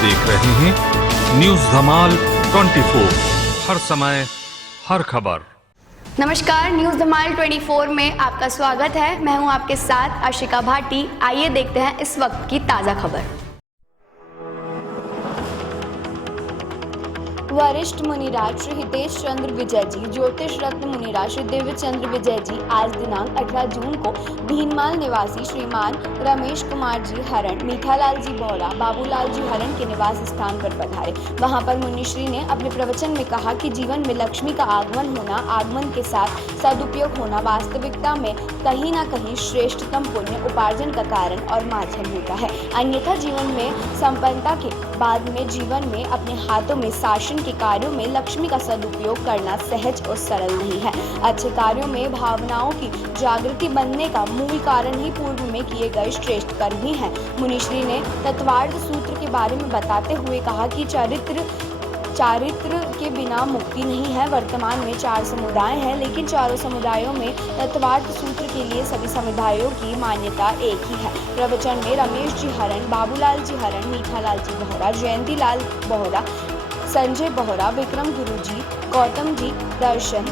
देख रहे हैं न्यूज धमाल 24, हर समय हर खबर। नमस्कार, न्यूज धमाल 24 में आपका स्वागत है। मैं हूं आपके साथ आशिका भाटी। आइए देखते हैं इस वक्त की ताजा खबर। वरिष्ठ मुनिराज श्री हितेश चंद्र विजय जी, ज्योतिष रत्न मुनिराज श्री दिव्य चंद्र विजय जी आज दिनांक 18 जून को भीनमाल निवासी श्रीमान रमेश कुमार जी हरण, मीठालाल जी बोहरा, बाबूलाल जी हरण के निवास स्थान पर पधारे। वहां पर मुनिश्री ने अपने प्रवचन में कहा कि जीवन में लक्ष्मी का आगमन होना, आगमन के साथ सदुपयोग होना वास्तविकता में कहीं ना कहीं श्रेष्ठतम पुण्य उपार्जन का कारण और माध्यम होता है। अन्यथा जीवन में संपन्नता के बाद में जीवन में अपने हाथों में शासन के कार्यों में लक्ष्मी का सदुपयोग करना सहज और सरल नहीं है। अच्छे कार्यों में भावनाओं की जागृति बनने का मूल कारण ही पूर्व में किए गए श्रेष्ठ कर्म ही है। मुनिश्री ने तत्वार्थ सूत्र के बारे में बताते हुए कहा कि चारित्र के बिना मुक्ति नहीं है। वर्तमान में 4 समुदाय हैं, लेकिन चारों समुदायों में तत्वार्थ सूत्र के लिए सभी समुदायों की मान्यता एक ही है। प्रवचन में रमेश जी हरण, बाबूलाल जी हरण, मीठालाल जी बोहरा, जयंती लाल बोहरा, संजय बोहरा, विक्रम गुरुजी, गौतम जी दर्शन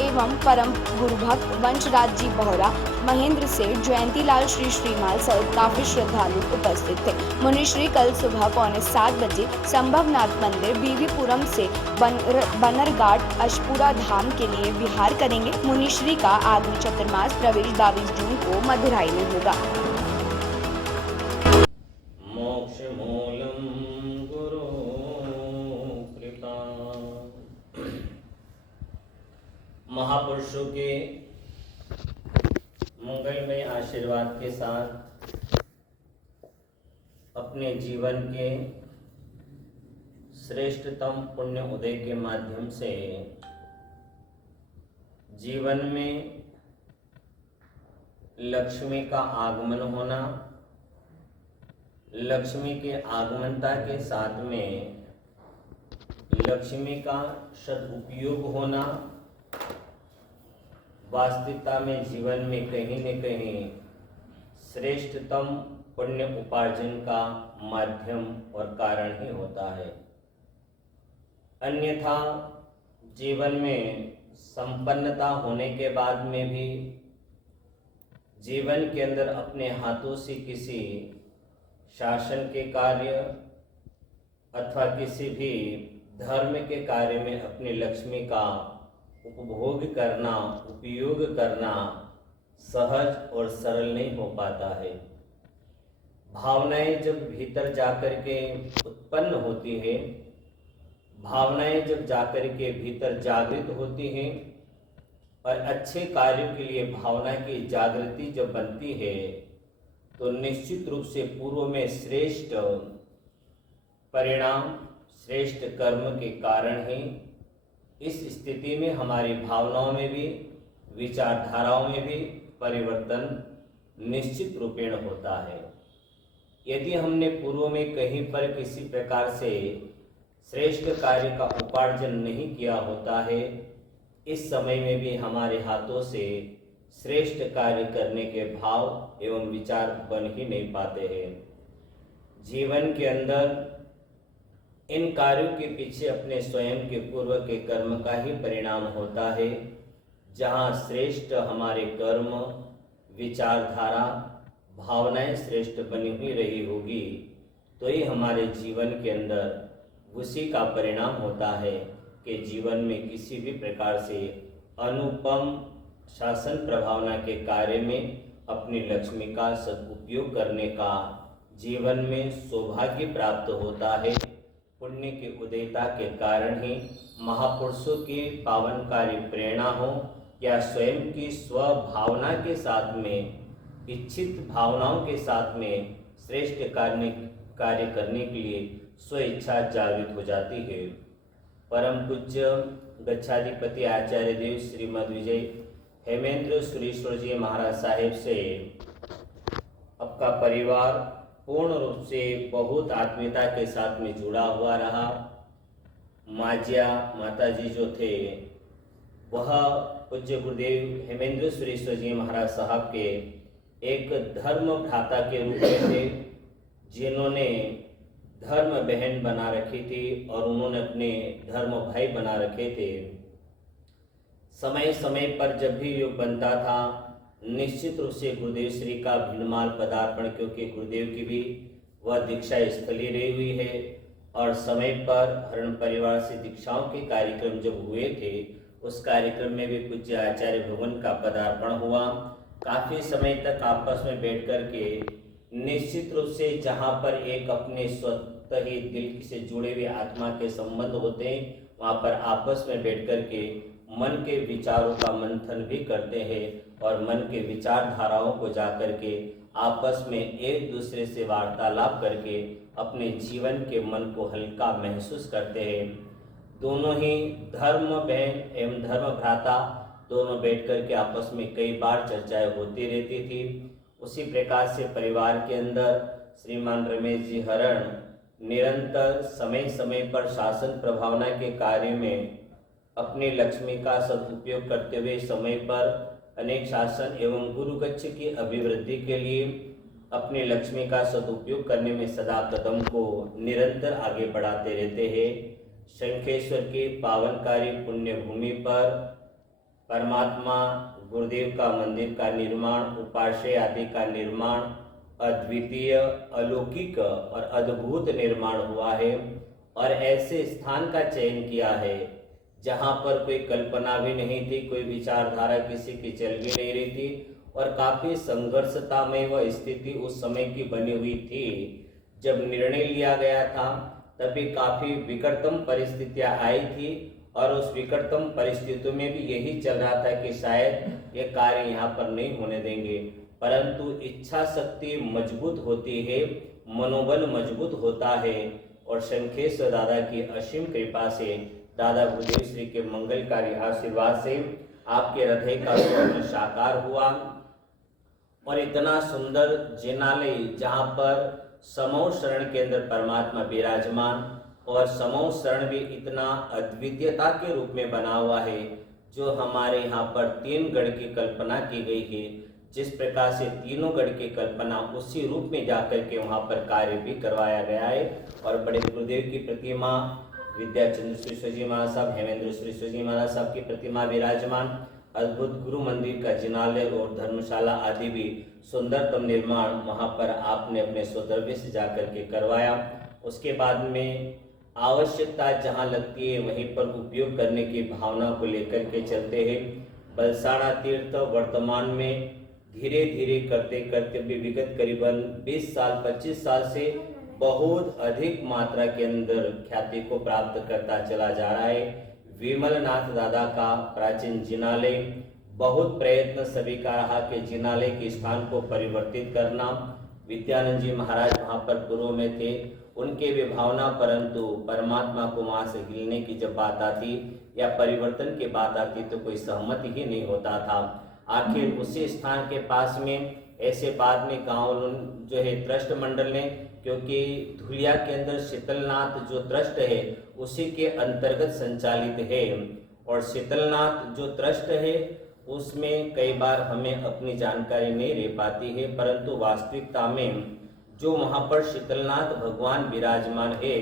एवं परम गुरुभक्त वंशराज जी बोहरा, महेंद्र सेठ, जयंती लाल श्री श्रीमाल सहित काफी श्रद्धालु उपस्थित थे। मुनिश्री कल सुबह 6:45 बजे संभवनाथ मंदिर बीवीपुरम से बनरघाट अशपुरा धाम के लिए विहार करेंगे। मुनिश्री का आगामी चतुर्मास प्रवेश 22 जून को मदुराई में होगा। महापुरुषों के मंगलमय आशीर्वाद के साथ अपने जीवन के श्रेष्ठतम पुण्य उदय के माध्यम से जीवन में लक्ष्मी का आगमन होना, लक्ष्मी के आगमनता के साथ में लक्ष्मी का सदुपयोग होना, वास्तविकता में जीवन में कहीं न कहीं श्रेष्ठतम पुण्य उपार्जन का माध्यम और कारण ही होता है। अन्यथा जीवन में संपन्नता होने के बाद में भी जीवन के अंदर अपने हाथों से किसी शासन के कार्य अथवा किसी भी धर्म के कार्य में अपनी लक्ष्मी का उपभोग करना, उपयोग करना सहज और सरल नहीं हो पाता है। भावनाएं जब भीतर जाकर के उत्पन्न होती है, भावनाएं जब जाकर के भीतर जागृत होती हैं और अच्छे कार्यों के लिए भावना की जागृति जब बनती है तो निश्चित रूप से पूर्व में श्रेष्ठ परिणाम, श्रेष्ठ कर्म के कारण ही इस स्थिति में हमारी भावनाओं में भी, विचारधाराओं में भी परिवर्तन निश्चित रूपेण होता है। यदि हमने पूर्व में कहीं पर किसी प्रकार से श्रेष्ठ कार्य का उपार्जन नहीं किया होता है, इस समय में भी हमारे हाथों से श्रेष्ठ कार्य करने के भाव एवं विचार बन ही नहीं पाते हैं। जीवन के अंदर इन कार्यों के पीछे अपने स्वयं के पूर्व के कर्म का ही परिणाम होता है। जहाँ श्रेष्ठ हमारे कर्म, विचारधारा, भावनाएं श्रेष्ठ बनी हुई रही होगी तो ही हमारे जीवन के अंदर उसी का परिणाम होता है कि जीवन में किसी भी प्रकार से अनुपम शासन प्रभावना के कार्य में अपनी लक्ष्मी का सदुपयोग करने का जीवन में सौभाग्य प्राप्त होता है। पुण्य के उदयता के कारण ही महापुरुषों की पावनकारी प्रेरणा हो या स्वयं की स्वभावना के साथ में, इच्छित भावनाओं के साथ में श्रेष्ठ कार्य करने के लिए स्व इच्छा जागृत हो जाती है। परम पूज्य गच्छाधिपति आचार्य देव श्रीमद विजय हेमेंद्र सुरेश्वर जी महाराज साहेब से आपका परिवार पूर्ण रूप से बहुत आत्मीयता के साथ में जुड़ा हुआ रहा। माजिया माता जी जो थे वह पूज्य गुरुदेव हेमेंद्र सुरेश्वर जी महाराज साहब के एक धर्म भ्राता के रूप में थे, जिन्होंने धर्म बहन बना रखी थी और उन्होंने अपने धर्म भाई बना रखे थे। समय समय पर जब भी योग बनता था, निश्चित रूप से गुरुदेव श्री का भीनमाल पदार्पण, क्योंकि गुरुदेव की भी वह दीक्षा स्थली रही हुई है और समय पर हरण परिवार से दीक्षाओं के कार्यक्रम जब हुए थे, उस कार्यक्रम में भी पूज्य आचार्य भगवान का पदार्पण हुआ। काफ़ी समय तक आपस में बैठ कर के निश्चित रूप से जहाँ पर एक अपने स्वतः ही दिल से जुड़े हुए आत्मा के संबंध होते हैं, वहाँ पर आपस में बैठ कर के मन के विचारों का मंथन भी करते हैं और मन के विचारधाराओं को जाकर के आपस में एक दूसरे से वार्तालाप करके अपने जीवन के मन को हल्का महसूस करते हैं। दोनों ही धर्म बहन एवं धर्म भ्राता दोनों बैठ कर के आपस में कई बार चर्चाएं होती रहती थी। उसी प्रकार से परिवार के अंदर श्रीमान रमेश जी हरण निरंतर समय समय पर शासन प्रभावना के कार्य में अपनी लक्ष्मी का सदुपयोग करते हुए समय पर अनेक शासन एवं गुरुगच्छ की अभिवृद्धि के लिए अपनी लक्ष्मी का सदुपयोग करने में सदा कदम को निरंतर आगे बढ़ाते रहते हैं। शंखेश्वर की पावनकारी पुण्य भूमि पर परमात्मा गुरुदेव का मंदिर का निर्माण, उपाश्रय आदि का निर्माण अद्वितीय, अलौकिक और अद्भुत निर्माण हुआ है और ऐसे स्थान का चयन किया है जहाँ पर कोई कल्पना भी नहीं थी, कोई विचारधारा किसी की चल भी नहीं रही थी और काफ़ी संघर्षता में वह स्थिति उस समय की बनी हुई थी। जब निर्णय लिया गया था तभी काफ़ी विकटतम परिस्थितियाँ आई थी और उस विकटतम परिस्थितियों में भी यही चल रहा था कि शायद ये कार्य यहाँ पर नहीं होने देंगे, परंतु इच्छा शक्ति मजबूत होती है, मनोबल मजबूत होता है और शंखेश्वर दादा की असीम कृपा से, दादा गुरुदेव श्री के मंगलकारी आशीर्वाद से आपके हृदय का स्वप्न साकार हुआ और इतना सुंदर जिनालय जहाँ पर समूह शरण के अंदर परमात्मा विराजमान और समूह शरण भी इतना अद्वितीयता के रूप में बना हुआ है, जो हमारे यहाँ पर 3 गढ़ की कल्पना की गई है। जिस प्रकार से तीनों गढ़ की कल्पना उसी रूप में जाकर के वहाँ पर कार्य भी करवाया गया है और बड़े गुरुदेव की प्रतिमा, विद्याचंद्र श्री जी महाराज साहब, हेमेंद्र श्री जी महाराज साहब की प्रतिमा विराजमान, अद्भुत गुरु मंदिर का जिनालय और धर्मशाला आदि भी सुंदरतम निर्माण वहाँ पर आपने अपने स्वद्रव्य से जाकर के करवाया। उसके बाद में आवश्यकता जहाँ लगती है वहीं पर उपयोग करने की भावना को लेकर के चलते हैं। बलसाना तीर्थ वर्तमान में धीरे धीरे करते करते भी विगत करीबन 20 साल 25 साल से बहुत अधिक मात्रा के अंदर ख्याति को प्राप्त करता चला जा रहा है। विमलनाथ दादा का प्राचीन जिनालय, बहुत प्रयत्न सभी का रहा कि जिनालय के स्थान को परिवर्तित करना। विद्यानंद जी महाराज वहाँ पर पूर्व में थे, उनके भी भावना, परंतु परमात्मा को वहाँ से हिलने की जब बात आती या परिवर्तन की बात आती तो कोई सहमति ही नहीं होता था। आखिर उसी स्थान के पास में ऐसे बाद में गांव जो है ट्रस्ट मंडल ने, क्योंकि धुलिया के अंदर शीतलनाथ जो ट्रस्ट है उसी के अंतर्गत संचालित है और शीतलनाथ जो ट्रस्ट है उसमें कई बार हमें अपनी जानकारी नहीं रह पाती है, परंतु वास्तविकता में जो वहाँ पर शीतलनाथ भगवान विराजमान है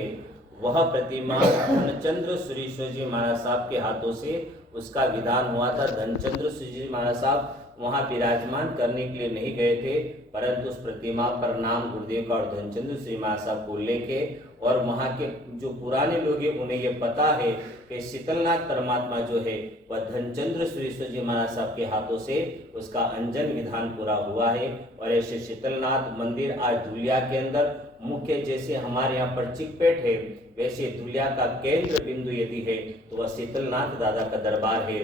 वह प्रतिमा धनचंद्र सुरेश्वर जी महाराज साहब के हाथों से उसका विधान हुआ था। धनचंद्र सुरेश्वर जी महाराज साहब वहाँ विराजमान करने के लिए नहीं गए थे, परंतु उस प्रतिमा पर नाम गुरुदेव का और धनचंद्र श्री महाराज साहब को लेके और वहाँ के जो पुराने लोग हैं उन्हें ये पता है कि शीतलनाथ परमात्मा जो है वह धनचंद्र सुरेश्वर जी महाराज साहब के हाथों से उसका अंजन विधान पूरा हुआ है। और ऐसे शीतलनाथ मंदिर आज धुलिया के अंदर मुख्य, जैसे हमारे यहाँ पर चिकपेट है वैसे धुलिया का केंद्र बिंदु यदि है तो वह शीतलनाथ दादा का दरबार है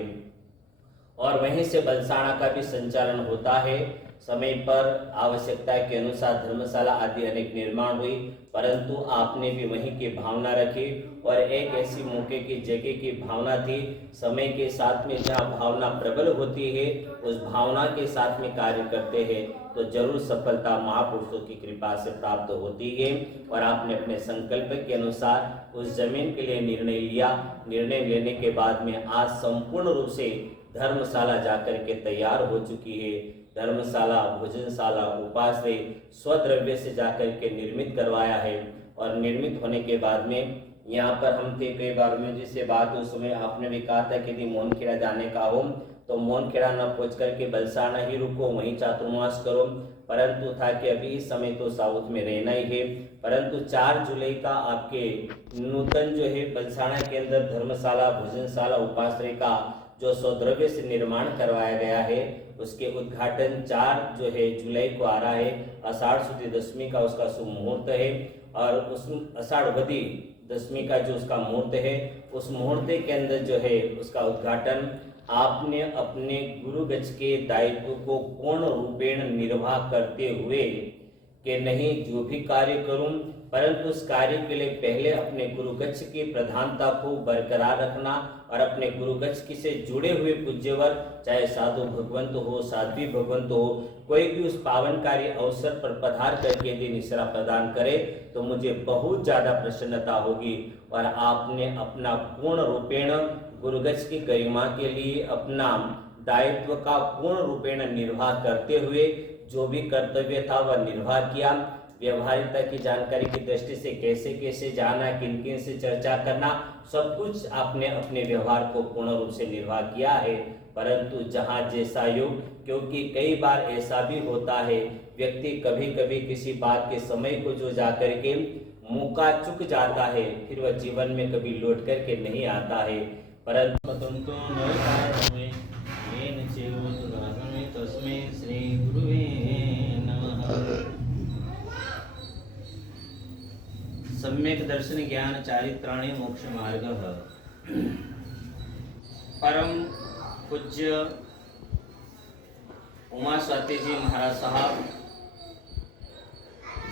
और वहीं से बलसाना का भी संचालन होता है। समय पर आवश्यकता के अनुसार धर्मशाला आदि अनेक निर्माण हुई, परंतु आपने भी वहीं की भावना रखी और एक ऐसी मौके की जगह की भावना थी। समय के साथ में जहाँ भावना प्रबल होती है उस भावना के साथ में कार्य करते हैं तो जरूर सफलता महापुरुषों की कृपा से प्राप्त होती है। और आपने अपने संकल्प के अनुसार उस जमीन के लिए निर्णय लिया। निर्णय लेने के बाद में आज संपूर्ण रूप से धर्मशाला जाकर के तैयार हो चुकी है। धर्मशाला, भोजनशाला, उपाश्रय स्वद्रव्य से जाकर के निर्मित करवाया है और निर्मित होने के बाद में यहाँ पर हम थे कई बार में जिससे बात उस समय आपने भी कहा था कि यदि मोहनखेड़ा जाने का हो तो मोहनखेड़ा न पहुंच करके बलसाना ही रुको, वहीं चातुर्मास करो। परंतु था कि अभी इस समय तो साउथ में रहना ही है। परंतु 4 जुलाई का आपके नूतन जो है बलसाना के अंदर धर्मशाला, भोजनशाला, उपाश्रय का जो सौद्रव्य से निर्माण करवाया गया है उसके उद्घाटन 4 जो है जुलाई को आ रहा है। आषाढ़ शुद्ध दशमी का उसका शुभ मुहूर्त है और उस आषाढ़वदी दशमी का जो उसका मुहूर्त है उस मुहूर्त के अंदर जो है उसका उद्घाटन आपने अपने गुरुगच्छ के दायित्व को पूर्ण रूपेण निर्वाह करते हुए कि नहीं जो भी कार्य करूं परंतु उस कार्य के लिए पहले अपने गुरुगच्छ की प्रधानता को बरकरार रखना और अपने गुरुगच्छ से जुड़े हुए पूज्यवर चाहे साधु भगवंत हो, साध्वी भगवंत हो, कोई भी उस पावनकारी अवसर पर पधार करके यदि निश्रा प्रदान करे तो मुझे बहुत ज्यादा प्रसन्नता होगी। और आपने अपना पूर्ण रूपेण गुरुगच्छ की गरिमा के लिए अपना दायित्व का पूर्ण रूपेण निर्वाह करते हुए जो भी कर्तव्य था वह निर्वाह किया। व्यवहारिकता की जानकारी की दृष्टि से कैसे कैसे जाना, किन किन से चर्चा करना, सब कुछ आपने अपने व्यवहार को पूर्ण रूप से निर्वाह किया है। परंतु जहाँ जैसा योग, क्योंकि कई बार ऐसा भी होता है व्यक्ति कभी कभी किसी बात के समय को जो जाकर के मौका चुक जाता है फिर वह जीवन में कभी लौट करके नहीं आता है। परंतु तस्मै श्री गुरुवे नमः। सम्यक दर्शन ज्ञान चारित्राणि मोक्ष मार्गः। परम पूज्य उमा स्वाति जी महाराज साहब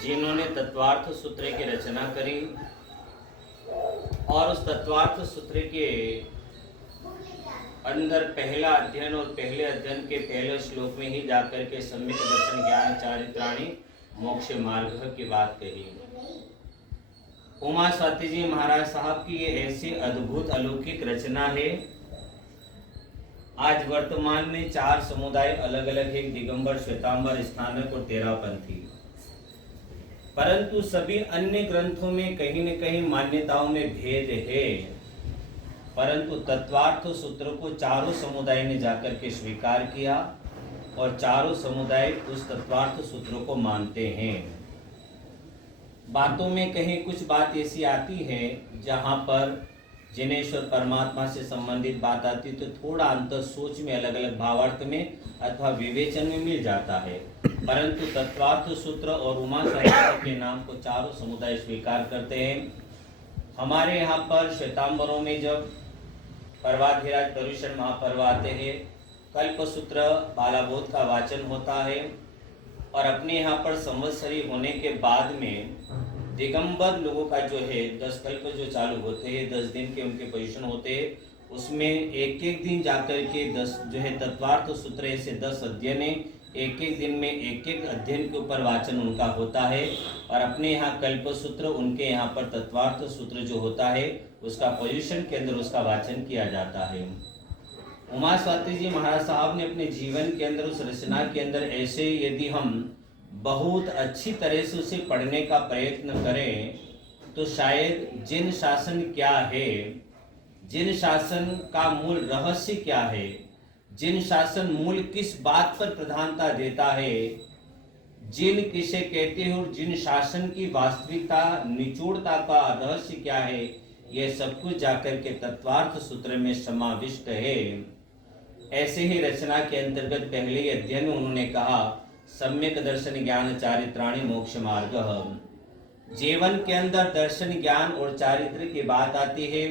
जिन्होंने तत्वार्थ सूत्र की रचना करी और उस तत्वार्थ सूत्र के अंदर पहला अध्ययन और पहले अध्ययन के पहले श्लोक में ही जाकर के सम्यक दर्शन ज्ञान चारित्राणि मोक्ष मार्ग की बात कही। उमा स्वाति जी महाराज साहब की ये ऐसी अद्भुत अलौकिक रचना है। आज वर्तमान में 4 समुदाय अलग अलग है, दिगंबर, श्वेतांबर, स्थानक और तेरापंथी। परंतु सभी अन्य ग्रंथों में कहीं न कहीं मान्यताओं में भेद है। परंतु तत्वार्थ सूत्र को चारों समुदाय ने जाकर के स्वीकार किया और चारों समुदाय उस तत्वार्थ सूत्र को मानते हैं। बातों में कहीं कुछ बात ऐसी आती है जहां पर जिनेश्वर परमात्मा से संबंधित बात आती तो थोड़ा अंतर सोच में अलग अलग भावार्थ में अथवा विवेचन में मिल जाता है। परंतु तत्वार्थ सूत्र और उमा स्वाति के नाम को चारों समुदाय स्वीकार करते हैं। हमारे यहाँ पर श्वेतांबरों में जब पर्वाधिराज पर्युषण महापर्व आते हैं, कल्पसूत्र बालाबोध का वाचन होता है और अपने यहाँ पर संवत्सरी होने के बाद में दिगंबर लोगों का जो है 10 कल्प जो चालू होते हैं, 10 दिन के उनके पोजीशन होते हैं, उसमें एक एक दिन जाकर के 10 जो है तत्वार्थ सूत्र ऐसे 10 अध्ययन है, एक एक दिन में एक एक अध्ययन के ऊपर वाचन उनका होता है। और अपने यहाँ कल्प सूत्र, उनके यहाँ पर तत्वार्थ सूत्र जो होता है उसका पोजीशन के अंदर उसका वाचन किया जाता है। उमा स्वाति जी महाराज साहब ने अपने जीवन के अंदर उस रचना के अंदर ऐसे यदि हम बहुत अच्छी तरह से उसे पढ़ने का प्रयत्न करें तो शायद जिन शासन क्या है, जिन शासन का मूल रहस्य क्या है, जिन शासन मूल किस बात पर प्रधानता देता है, जिन किसे कहते हैं और जिन शासन की वास्तविकता निचोड़ता का रहस्य क्या है, यह सब कुछ जाकर के तत्वार्थ सूत्र में समाविष्ट है। ऐसे ही रचना के अंतर्गत पहले ही अध्ययन में उन्होंने कहा सम्यक दर्शन ज्ञान चारित्राणि मोक्ष मार्ग। जीवन के अंदर दर्शन ज्ञान और चारित्र की बात आती है।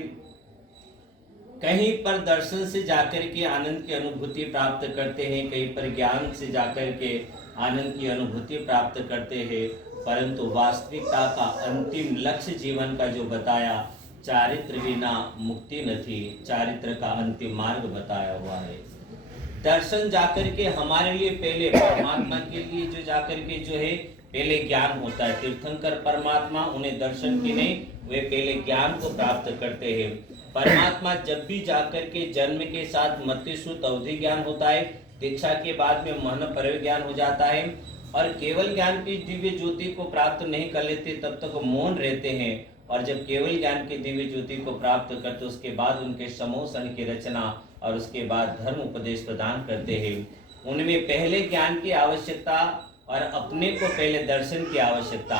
कहीं पर दर्शन से जाकर के आनंद की अनुभूति प्राप्त करते हैं, कहीं पर ज्ञान से जाकर के आनंद की अनुभूति प्राप्त करते हैं, परंतु वास्तविकता का अंतिम लक्ष्य जीवन का जो बताया चारित्र बिना मुक्ति न थी, चारित्र का अंतिम मार्ग बताया हुआ है। दर्शन जाकर के हमारे लिए पहले परमात्मा के लिए जो जाकर के जो है पहले ज्ञान होता है। तीर्थंकर परमात्मा उन्हें दर्शन की नहीं, वे पहले ज्ञान को प्राप्त करते हैं। परमात्मा जब भी जाकर के जन्म के साथ मतिश्रुत अवधि ज्ञान होता है, दीक्षा के बाद में मन पर ज्ञान हो जाता है और केवल ज्ञान की दिव्य ज्योति को प्राप्त नहीं कर लेते तब तक मौन रहते हैं, और जब केवल ज्ञान की दिव्य ज्योति को प्राप्त करते उसके बाद उनके समोसन की रचना और उसके बाद धर्म उपदेश प्रदान करते हैं। उनमें पहले ज्ञान की आवश्यकता और अपने को पहले दर्शन की आवश्यकता।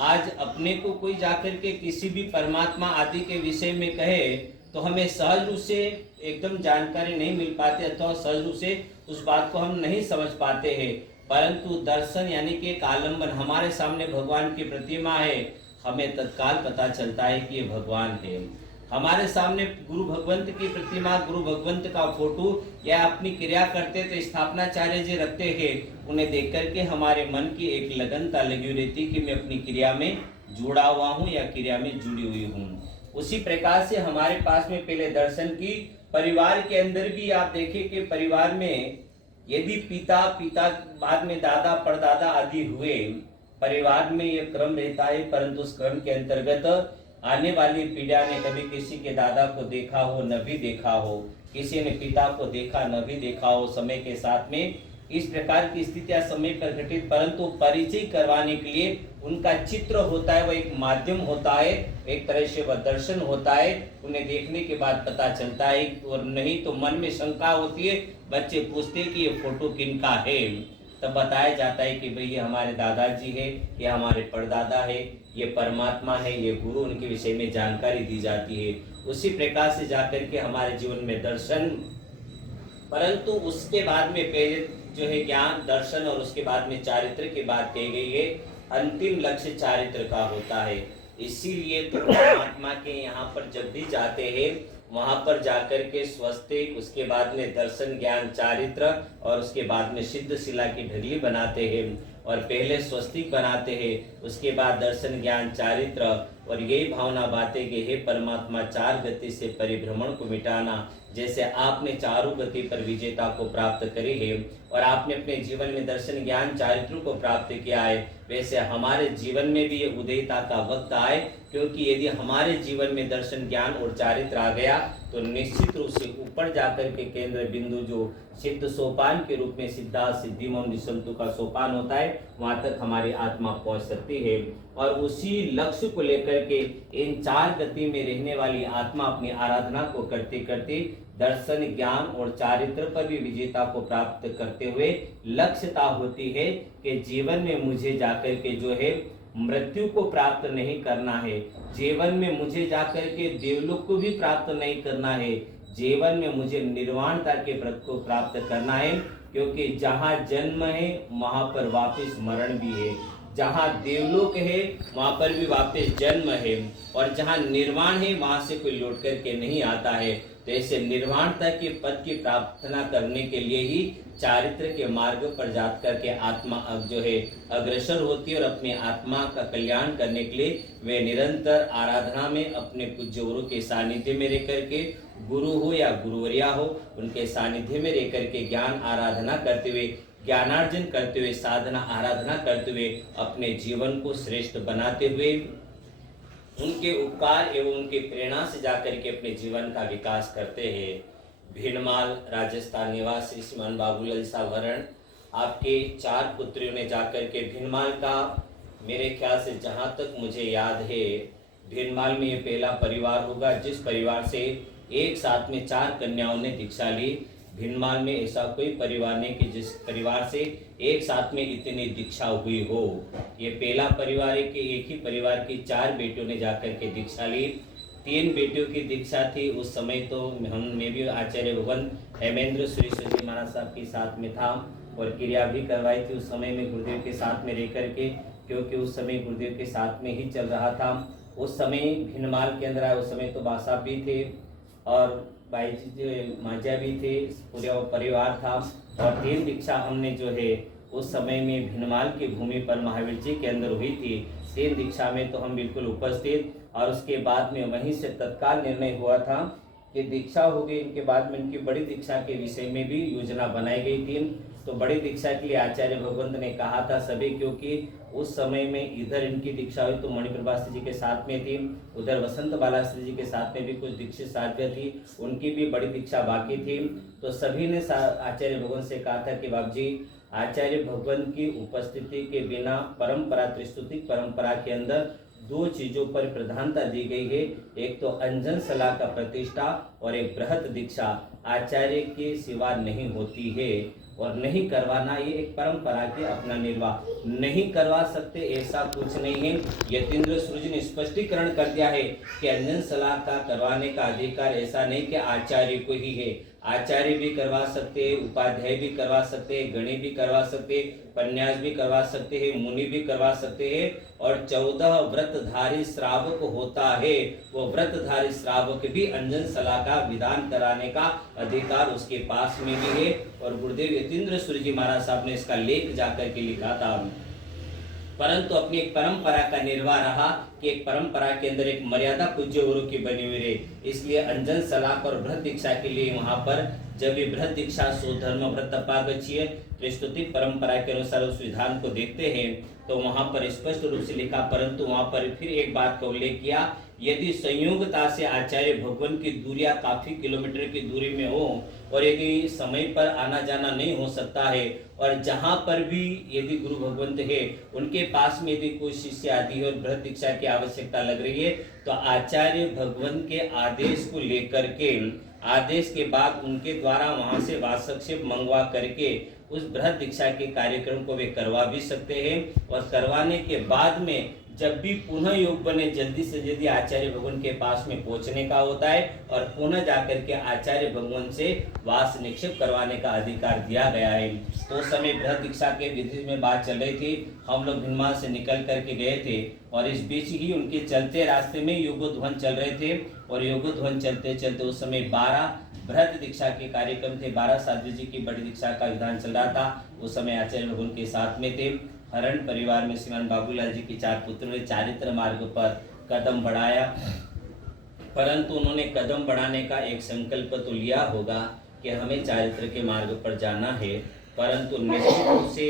आज अपने को कोई जाकर के किसी भी परमात्मा आदि के विषय में कहे तो हमें सहज रूप से एकदम जानकारी नहीं मिल पाती अथवा सहज रूप से उस बात को हम नहीं समझ पाते हैं। परंतु दर्शन यानी कि एक आलम्बन, हमारे सामने भगवान की प्रतिमा है, हमें तत्काल पता चलता है कि ये भगवान है। हमारे सामने गुरु भगवंत की प्रतिमा, गुरु भगवंत का फोटो या अपनी क्रिया करते तो स्थापनाचार्य जी रखते हैं, उन्हें देख करके हमारे मन की एक लगनता लगी हुई रहती कि मैं अपनी क्रिया में जुड़ा हुआ हूँ या क्रिया में जुड़ी हुई हूँ। उसी प्रकार से हमारे पास में पहले दर्शन की, परिवार के अंदर भी आप देखें कि परिवार में यदि पिता बाद में दादा परदादा आदि हुए, परिवार में यह क्रम रहता है, परंतु उस क्रम के अंतर्गत आने वाली पीढ़ियां ने कभी किसी के दादा को देखा हो न भी देखा हो, किसी ने पिता को देखा न भी देखा हो, समय के साथ में इस प्रकार की स्थितियां समय पर घटित, परंतु परिचय करवाने के लिए उनका चित्र होता है, वह एक माध्यम होता है, एक तरह से वह दर्शन होता है। उन्हें देखने के बाद पता चलता है, और नहीं तो मन में शंका होती है, बच्चे पूछते हैं कि ये फोटो किनका है, तब बताया जाता है कि भाई ये हमारे दादाजी है, ये हमारे परदादा है, ये परमात्मा है, ये गुरु, उनके विषय में जानकारी दी जाती है। उसी प्रकार से जाकर के हमारे जीवन में दर्शन, परंतु उसके बाद में पहले जो है ज्ञान, दर्शन और उसके बाद में चारित्र की बात कही गई है। अंतिम लक्ष्य चारित्र का होता है। इसीलिए तो परमात्मा के यहाँ पर जब भी जाते हैं वहां पर जाकर के स्वस्तिक, उसके बाद में दर्शन, ज्ञान, चारित्र और उसके बाद में सिद्ध शिला की ढगली बनाते हैं, और पहले स्वस्तिक बनाते हैं, उसके बाद दर्शन, ज्ञान, चारित्र, और यही भावना बातें कि हे परमात्मा चार गति से परिभ्रमण को मिटाना। जैसे आपने चारों गति पर विजेता को प्राप्त करी है और आपने अपने जीवन में दर्शन, ज्ञान, चारित्र को प्राप्त किया है, वैसे हमारे जीवन में भी ये उदयता का वक्त आए, क्योंकि यदि हमारे जीवन में दर्शन, ज्ञान और चारित्र आ गया तो निश्चित रूप से ऊपर जाकर के केंद्र बिंदु जो सिद्ध सोपान के रूप में सिद्धा, सिद्धिमोन, निसंतु का सोपान होता है, वहां तक हमारी आत्मा पहुंच सकती है। और उसी लक्ष्य को लेकर के इन चार गति में रहने वाली आत्मा अपनी आराधना को करते करते दर्शन, ज्ञान और चारित्र पर भी विजेता को प्राप्त करते हुए लक्ष्यता होती है कि जीवन में मुझे जाकर के जो है मृत्यु को प्राप्त नहीं करना है, जीवन में मुझे जाकर के देवलोक को भी प्राप्त नहीं करना है, जीवन में मुझे निर्वाणता के व्रत को प्राप्त करना है, क्योंकि जहाँ जन्म है वहां पर वापस मरण भी है, जहाँ देवलोक है वहां पर भी वापस जन्म है, और जहाँ निर्वाण है वहां से कोई लौट करके नहीं आता है। तो ऐसे निर्वाणता के पद की प्रार्थना करने के लिए ही चारित्र के मार्ग पर जा करके आत्मा अब जो है अग्रसर होती है, और अपने आत्मा का कल्याण करने के लिए वे निरंतर आराधना में अपने पूज्य गुरु के सानिध्य में रह करके, गुरु हो या गुरुवरिया हो, उनके सानिध्य में रह करके ज्ञान आराधना करते हुए, ज्ञानार्जन करते हुए, साधना आराधना करते हुए अपने जीवन को श्रेष्ठ बनाते हुए उनके उपकार एवं उनकी प्रेरणा से जाकर के अपने जीवन का विकास करते हैं। भीनमाल राजस्थान निवासी श्रीमान बाबूलाल साहब हरण, आपके चार पुत्रियों ने जाकर के भीनमाल का, मेरे ख्याल से जहाँ तक मुझे याद है भीनमाल में ये पहला परिवार होगा जिस परिवार से एक साथ में चार कन्याओं ने दीक्षा ली। भीनमाल में ऐसा कोई परिवार नहीं कि जिस परिवार से एक साथ में इतनी दीक्षा हुई हो। ये पहला परिवार है कि एक ही परिवार की चार बेटियों ने जाकर के दीक्षा ली। 3 बेटियों की दीक्षा थी। उस समय तो मैं भी आचार्य भगवान हेमेंद्र सुरेश्वर जी महाराज साहब के साथ में था और क्रिया भी करवाई थी उस समय में गुरुदेव के साथ में रह करके, क्योंकि उस समय गुरुदेव के साथ में ही चल रहा था। उस समय भीनमाल के अंदर आए, उस समय तो बासा भी थे और भाई जी मांझा भी थे, पूरा परिवार था। और 3 दीक्षा हमने जो है उस समय में भीनमाल की भूमि पर महावीर जी के अंदर हुई थी। 3 दीक्षा में तो हम बिल्कुल उपस्थित, और उसके बाद में वहीं से तत्काल निर्णय हुआ था कि दीक्षा हो गई। इनके बाद में इनकी बड़ी दीक्षा के विषय में भी योजना बनाई गई थी। तो बड़ी दीक्षा के लिए आचार्य भगवंत ने कहा था सभी, क्योंकि उस समय में इधर इनकी दीक्षा हुई तो मणिप्रभास्त्री जी के साथ में थी, उधर वसंत बालाश्री जी के साथ में भी कुछ दीक्षित साध्य थी, उनकी भी बड़ी दीक्षा बाकी थी। तो सभी ने आचार्य भगवंत से कहा था कि बाबू जी आचार्य भगवंत की उपस्थिति के बिना परंपरा त्रिस्तुतिक परंपरा के अंदर दो चीजों पर प्रधानता दी गई है। एक तो अंजन सला का प्रतिष्ठा और एक बृहत दीक्षा आचार्य के सिवा नहीं होती है और नहीं करवाना ये एक परंपरा के अपना निर्वाह नहीं करवा सकते ऐसा कुछ नहीं है। यतीन्द्र सूर्य ने स्पष्टीकरण कर दिया है कि अंजन सलाह का करवाने का अधिकार ऐसा नहीं कि आचार्य को ही है। आचार्य भी करवा सकते हैं, उपाध्याय भी करवा सकते हैं, गणी भी करवा सकते हैं, पन्यास भी करवा सकते हैं, मुनि भी करवा सकते हैं। और 14 व्रतधारी श्रावक होता है, वो व्रतधारी श्रावक भी अंजन सलाह का विधान कराने का अधिकार उसके पास में भी है। और गुरुदेव यतीन्द्र सूर्य जी महाराज साहब ने इसका लेख जाकर के लिखा था। परंतु अपनी एक परंपरा का निर्वाह रहा कि एक परंपरा के अंदर एक मर्यादा पूज्य गुरु की बनी हुई रहे, इसलिए अंजन सलाह और बृहद दीक्षा के लिए वहां पर जब ये बृहद दीक्षा स्वधर्म व्रत अपागच्छिय त्रिस्तुतिक परंपरा के अनुसार उस विधान को देखते हैं तो वहां पर स्पष्ट रूप से लिखा। परंतु वहां पर फिर एक बात का उल्लेख किया, यदि संयोगता से आचार्य भगवान की दूरियां काफी किलोमीटर की दूरी में हो और यदि समय पर आना जाना नहीं हो सकता है और जहां पर भी यदि गुरु भगवंत है उनके पास में यदि कोई शिष्य आदि है और बृहद दीक्षा की आवश्यकता लग रही है तो आचार्य भगवंत के आदेश को लेकर के आदेश के बाद उनके द्वारा वहां से वासक्षेप मंगवा करके उस बृहद दीक्षा के कार्यक्रम को वे करवा भी सकते हैं। और करवाने के बाद में जब भी पुनः योग बने जल्दी से जल्दी आचार्य भगवान के पास में पहुंचने का होता है और पुनः जाकर के आचार्य भगवान से वास निक्षेप करवाने का अधिकार दिया गया है। तो समय बृहद दीक्षा के विधि में बात चल रही थी, हम लोग भिनमाल से निकल करके गए थे और इस बीच ही उनके चलते रास्ते में योगोध्वन चल रहे थे और योगोध्वन चलते चलते उस समय 12 बृहद दीक्षा के कार्यक्रम थे, 12 साध्वी जी की बड़ी दीक्षा का विधान चल रहा था। उस समय आचार्य भगवान के साथ में थे। हरण परिवार में श्रीमान बाबूलाल जी के 4 पुत्रों ने चारित्र मार्ग पर कदम बढ़ाया, परंतु उन्होंने कदम बढ़ाने का एक संकल्प तो लिया होगा कि हमें चारित्र के मार्ग पर जाना है, परंतु निश्चित रूप से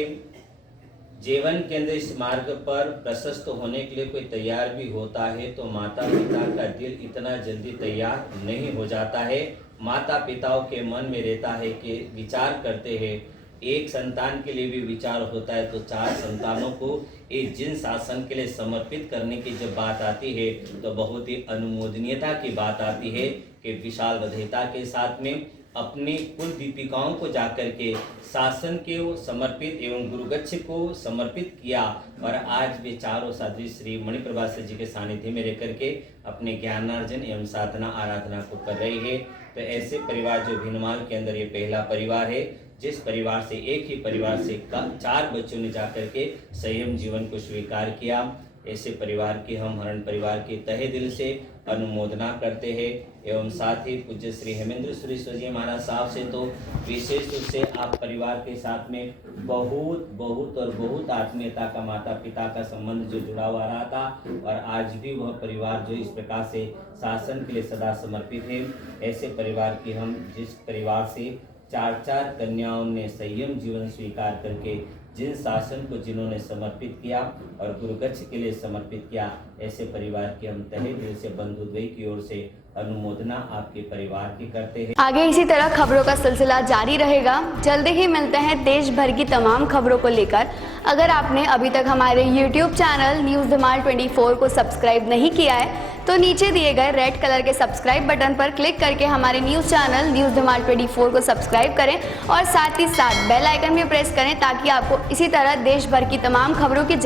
जीवन के अंदर इस मार्ग पर प्रशस्त होने के लिए कोई तैयार भी होता है तो माता पिता का दिल इतना जल्दी तैयार नहीं हो जाता है। माता पिताओं के मन में रहता है कि विचार करते हैं, एक संतान के लिए भी विचार होता है तो 4 संतानों को एक जिन शासन के लिए समर्पित करने की जब बात आती है तो बहुत ही अनुमोदनीयता की बात आती है कि विशाल बधाइता के साथ में अपनी कुल दीपिकाओं को जाकर के शासन के समर्पित एवं गुरुगच्छ को समर्पित किया। और आज वे चारों साध्वी श्री मणिप्रभा जी के सानिध्य में रह करके अपने ज्ञानार्जन एवं साधना आराधना को कर रही है। तो ऐसे परिवार जो भिनमाल के अंदर ये पहला परिवार है जिस परिवार से एक ही परिवार से 4 बच्चों ने जाकर के संयम जीवन को स्वीकार किया, ऐसे परिवार की हम हरण परिवार के तहे दिल से अनुमोदना करते हैं। एवं साथ ही पूज्य श्री हेमेंद्र सूरी जी महाराज साहब से तो विशेष रूप से आप परिवार के साथ में बहुत आत्मीयता का माता पिता का संबंध जो जुड़ा हुआ रहा था और आज भी वह परिवार जो इस प्रकार से शासन के लिए सदा समर्पित है। ऐसे परिवार की हम जिस परिवार से 4 कन्याओं ने संयम जीवन स्वीकार करके जिन शासन को जिन्होंने समर्पित किया और गुरुगच्छ के लिए समर्पित किया, ऐसे परिवार की हम तहे दिल से बंधुद्वय की ओर से अनुमोदना आपके परिवार की करते हैं। आगे इसी तरह खबरों का सिलसिला जारी रहेगा। जल्दी ही मिलते हैं देश भर की तमाम खबरों को लेकर। अगर आपने अभी तक हमारे YouTube चैनल न्यूज़ धमाल 24 को सब्सक्राइब नहीं किया है तो नीचे दिए गए रेड कलर के सब्सक्राइब बटन पर क्लिक करके हमारे न्यूज़ चैनल न्यूज़ धमाल 24 को सब्सक्राइब करें और साथ ही साथ बेल आइकन भी प्रेस करें ताकि आपको इसी तरह देश भर की तमाम खबरों की